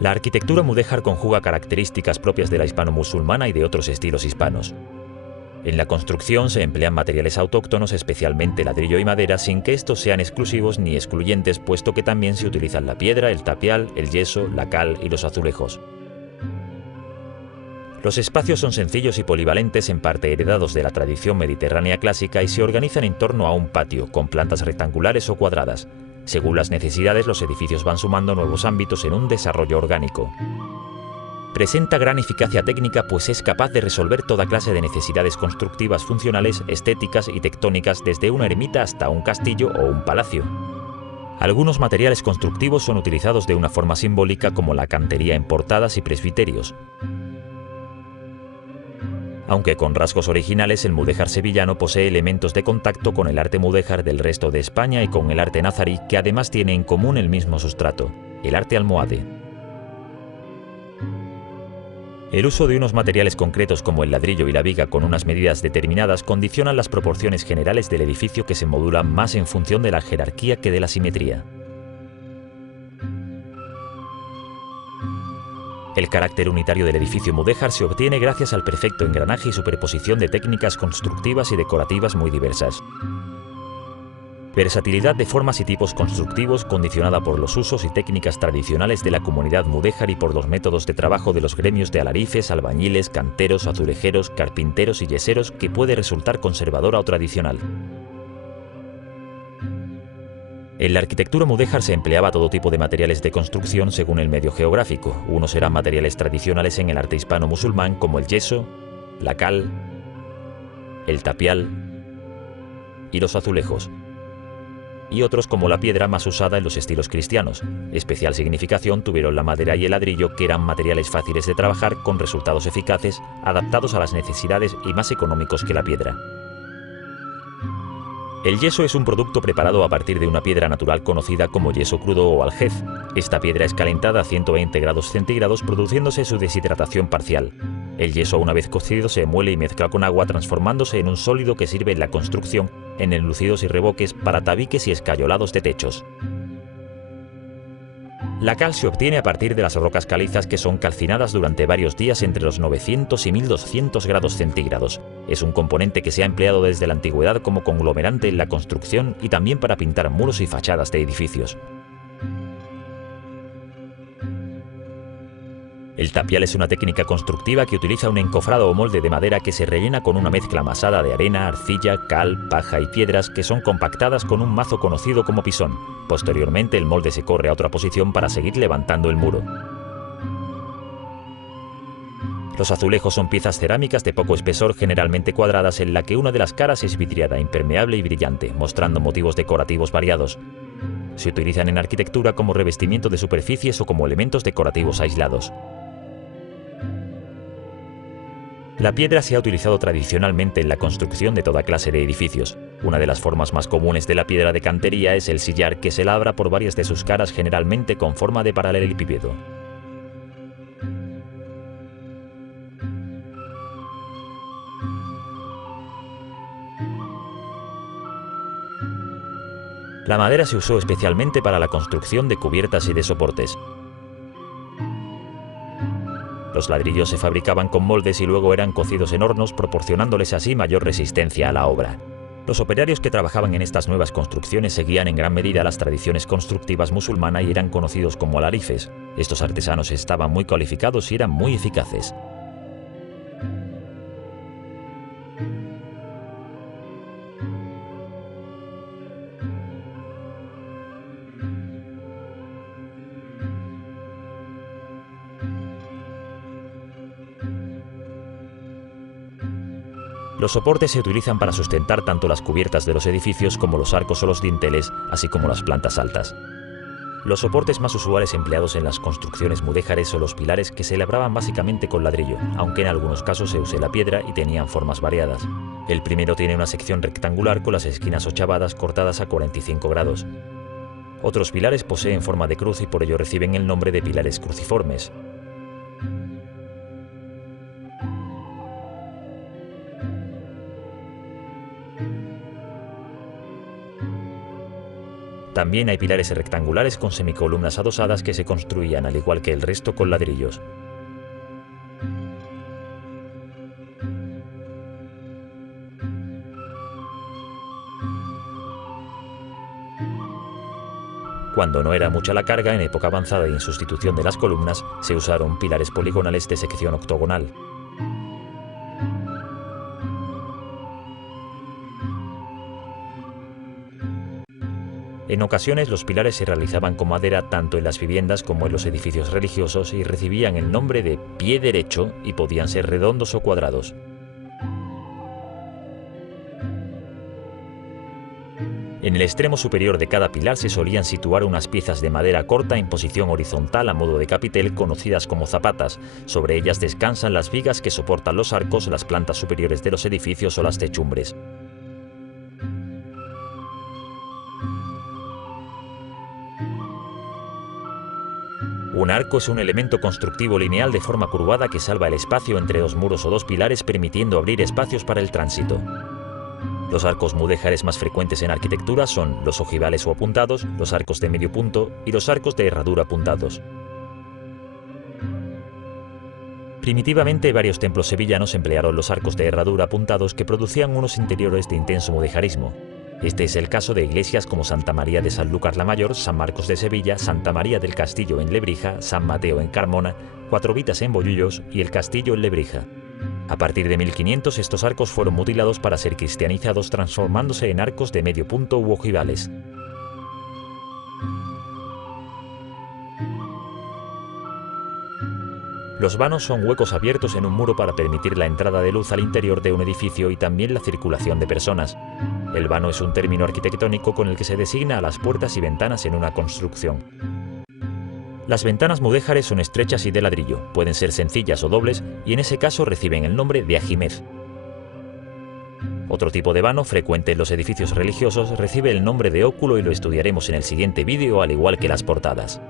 La arquitectura mudéjar conjuga características propias de la hispano-musulmana y de otros estilos hispanos. En la construcción se emplean materiales autóctonos, especialmente ladrillo y madera, sin que estos sean exclusivos ni excluyentes, puesto que también se utilizan la piedra, el tapial, el yeso, la cal y los azulejos. Los espacios son sencillos y polivalentes, en parte heredados de la tradición mediterránea clásica, y se organizan en torno a un patio, con plantas rectangulares o cuadradas. Según las necesidades, los edificios van sumando nuevos ámbitos en un desarrollo orgánico. Presenta gran eficacia técnica, pues es capaz de resolver toda clase de necesidades constructivas, funcionales, estéticas y tectónicas, desde una ermita hasta un castillo o un palacio. Algunos materiales constructivos son utilizados de una forma simbólica, como la cantería en portadas y presbiterios. Aunque con rasgos originales, el mudéjar sevillano posee elementos de contacto con el arte mudéjar del resto de España y con el arte nazarí, que además tiene en común el mismo sustrato, el arte almohade. El uso de unos materiales concretos como el ladrillo y la viga con unas medidas determinadas condicionan las proporciones generales del edificio, que se modulan más en función de la jerarquía que de la simetría. El carácter unitario del edificio mudéjar se obtiene gracias al perfecto engranaje y superposición de técnicas constructivas y decorativas muy diversas. Versatilidad de formas y tipos constructivos, condicionada por los usos y técnicas tradicionales de la comunidad mudéjar y por los métodos de trabajo de los gremios de alarifes, albañiles, canteros, azulejeros, carpinteros y yeseros, que puede resultar conservadora o tradicional. En la arquitectura mudéjar se empleaba todo tipo de materiales de construcción según el medio geográfico. Unos eran materiales tradicionales en el arte hispano-musulmán, como el yeso, la cal, el tapial y los azulejos, y otros como la piedra, más usada en los estilos cristianos. Especial significación tuvieron la madera y el ladrillo, que eran materiales fáciles de trabajar, con resultados eficaces, adaptados a las necesidades y más económicos que la piedra. El yeso es un producto preparado a partir de una piedra natural conocida como yeso crudo o aljez. Esta piedra es calentada a 120 grados centígrados, produciéndose su deshidratación parcial. El yeso, una vez cocido, se muele y mezcla con agua, transformándose en un sólido que sirve en la construcción, en enlucidos y revoques, para tabiques y escayolados de techos. La cal se obtiene a partir de las rocas calizas, que son calcinadas durante varios días entre los 900 y 1200 grados centígrados. Es un componente que se ha empleado desde la antigüedad como conglomerante en la construcción y también para pintar muros y fachadas de edificios. El tapial es una técnica constructiva que utiliza un encofrado o molde de madera que se rellena con una mezcla amasada de arena, arcilla, cal, paja y piedras, que son compactadas con un mazo conocido como pisón. Posteriormente, el molde se corre a otra posición para seguir levantando el muro. Los azulejos son piezas cerámicas de poco espesor, generalmente cuadradas, en la que una de las caras es vidriada, impermeable y brillante, mostrando motivos decorativos variados. Se utilizan en arquitectura como revestimiento de superficies o como elementos decorativos aislados. La piedra se ha utilizado tradicionalmente en la construcción de toda clase de edificios. Una de las formas más comunes de la piedra de cantería es el sillar, que se labra por varias de sus caras, generalmente con forma de paralelepípedo. La madera se usó especialmente para la construcción de cubiertas y de soportes. Los ladrillos se fabricaban con moldes y luego eran cocidos en hornos, proporcionándoles así mayor resistencia a la obra. Los operarios que trabajaban en estas nuevas construcciones seguían en gran medida las tradiciones constructivas musulmanas y eran conocidos como alarifes. Estos artesanos estaban muy cualificados y eran muy eficaces. Los soportes se utilizan para sustentar tanto las cubiertas de los edificios como los arcos o los dinteles, así como las plantas altas. Los soportes más usuales empleados en las construcciones mudéjares son los pilares, que se labraban básicamente con ladrillo, aunque en algunos casos se use la piedra y tenían formas variadas. El primero tiene una sección rectangular con las esquinas ochavadas cortadas a 45 grados. Otros pilares poseen forma de cruz y por ello reciben el nombre de pilares cruciformes. También hay pilares rectangulares con semicolumnas adosadas que se construían, al igual que el resto, con ladrillos. Cuando no era mucha la carga, en época avanzada y en sustitución de las columnas, se usaron pilares poligonales de sección octogonal. En ocasiones los pilares se realizaban con madera tanto en las viviendas como en los edificios religiosos y recibían el nombre de pie derecho y podían ser redondos o cuadrados. En el extremo superior de cada pilar se solían situar unas piezas de madera corta en posición horizontal a modo de capitel, conocidas como zapatas. Sobre ellas descansan las vigas que soportan los arcos, las plantas superiores de los edificios o las techumbres. Un arco es un elemento constructivo lineal de forma curvada que salva el espacio entre dos muros o dos pilares, permitiendo abrir espacios para el tránsito. Los arcos mudéjares más frecuentes en arquitectura son los ojivales o apuntados, los arcos de medio punto y los arcos de herradura apuntados. Primitivamente, varios templos sevillanos emplearon los arcos de herradura apuntados que producían unos interiores de intenso mudéjarismo. Este es el caso de iglesias como Santa María de Sanlúcar la Mayor, San Marcos de Sevilla, Santa María del Castillo en Lebrija, San Mateo en Carmona, Cuatro Vitas en Bollullos y el Castillo en Lebrija. A partir de 1500 estos arcos fueron mutilados para ser cristianizados, transformándose en arcos de medio punto u ojivales. Los vanos son huecos abiertos en un muro para permitir la entrada de luz al interior de un edificio y también la circulación de personas. El vano es un término arquitectónico con el que se designa a las puertas y ventanas en una construcción. Las ventanas mudéjares son estrechas y de ladrillo, pueden ser sencillas o dobles y en ese caso reciben el nombre de ajimez. Otro tipo de vano, frecuente en los edificios religiosos, recibe el nombre de óculo y lo estudiaremos en el siguiente vídeo, al igual que las portadas.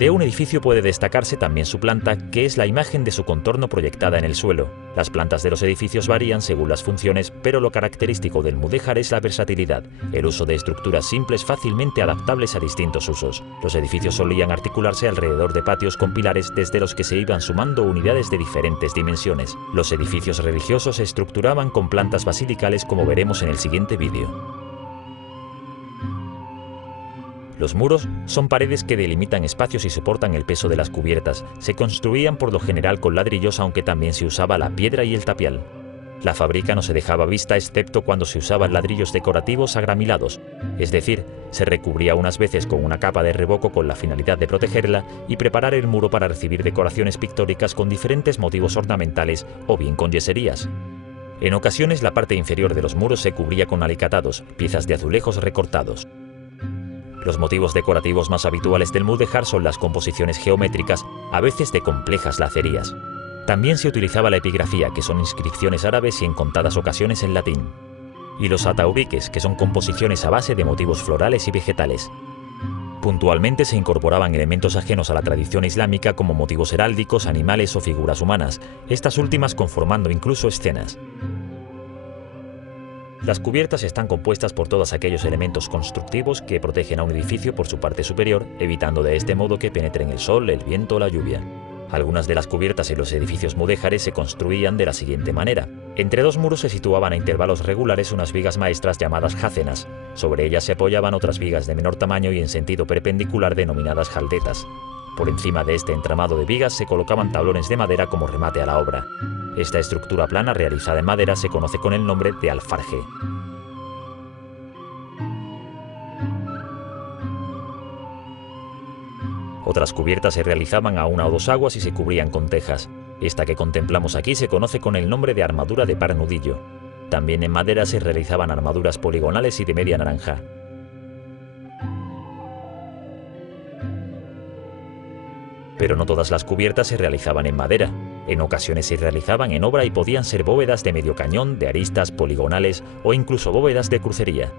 De un edificio puede destacarse también su planta, que es la imagen de su contorno proyectada en el suelo. Las plantas de los edificios varían según las funciones, pero lo característico del mudéjar es la versatilidad, el uso de estructuras simples fácilmente adaptables a distintos usos. Los edificios solían articularse alrededor de patios con pilares desde los que se iban sumando unidades de diferentes dimensiones. Los edificios religiosos se estructuraban con plantas basilicales, como veremos en el siguiente vídeo. Los muros son paredes que delimitan espacios y soportan el peso de las cubiertas. Se construían por lo general con ladrillos, aunque también se usaba la piedra y el tapial. La fábrica no se dejaba vista excepto cuando se usaban ladrillos decorativos agramilados, es decir, se recubría unas veces con una capa de revoco con la finalidad de protegerla y preparar el muro para recibir decoraciones pictóricas con diferentes motivos ornamentales o bien con yeserías. En ocasiones la parte inferior de los muros se cubría con alicatados, piezas de azulejos recortados. Los motivos decorativos más habituales del mudéjar son las composiciones geométricas, a veces de complejas lacerías. También se utilizaba la epigrafía, que son inscripciones árabes y en contadas ocasiones en latín. Y los atauriques, que son composiciones a base de motivos florales y vegetales. Puntualmente se incorporaban elementos ajenos a la tradición islámica como motivos heráldicos, animales o figuras humanas, estas últimas conformando incluso escenas. Las cubiertas están compuestas por todos aquellos elementos constructivos que protegen a un edificio por su parte superior, evitando de este modo que penetren el sol, el viento o la lluvia. Algunas de las cubiertas en los edificios mudéjares se construían de la siguiente manera. Entre dos muros se situaban a intervalos regulares unas vigas maestras llamadas jácenas. Sobre ellas se apoyaban otras vigas de menor tamaño y en sentido perpendicular denominadas jaldetas. Por encima de este entramado de vigas se colocaban tablones de madera como remate a la obra. Esta estructura plana realizada en madera se conoce con el nombre de alfarje. Otras cubiertas se realizaban a una o dos aguas y se cubrían con tejas. Esta que contemplamos aquí se conoce con el nombre de armadura de par nudillo. También en madera se realizaban armaduras poligonales y de media naranja. Pero no todas las cubiertas se realizaban en madera. En ocasiones se realizaban en obra y podían ser bóvedas de medio cañón, de aristas poligonales o incluso bóvedas de crucería.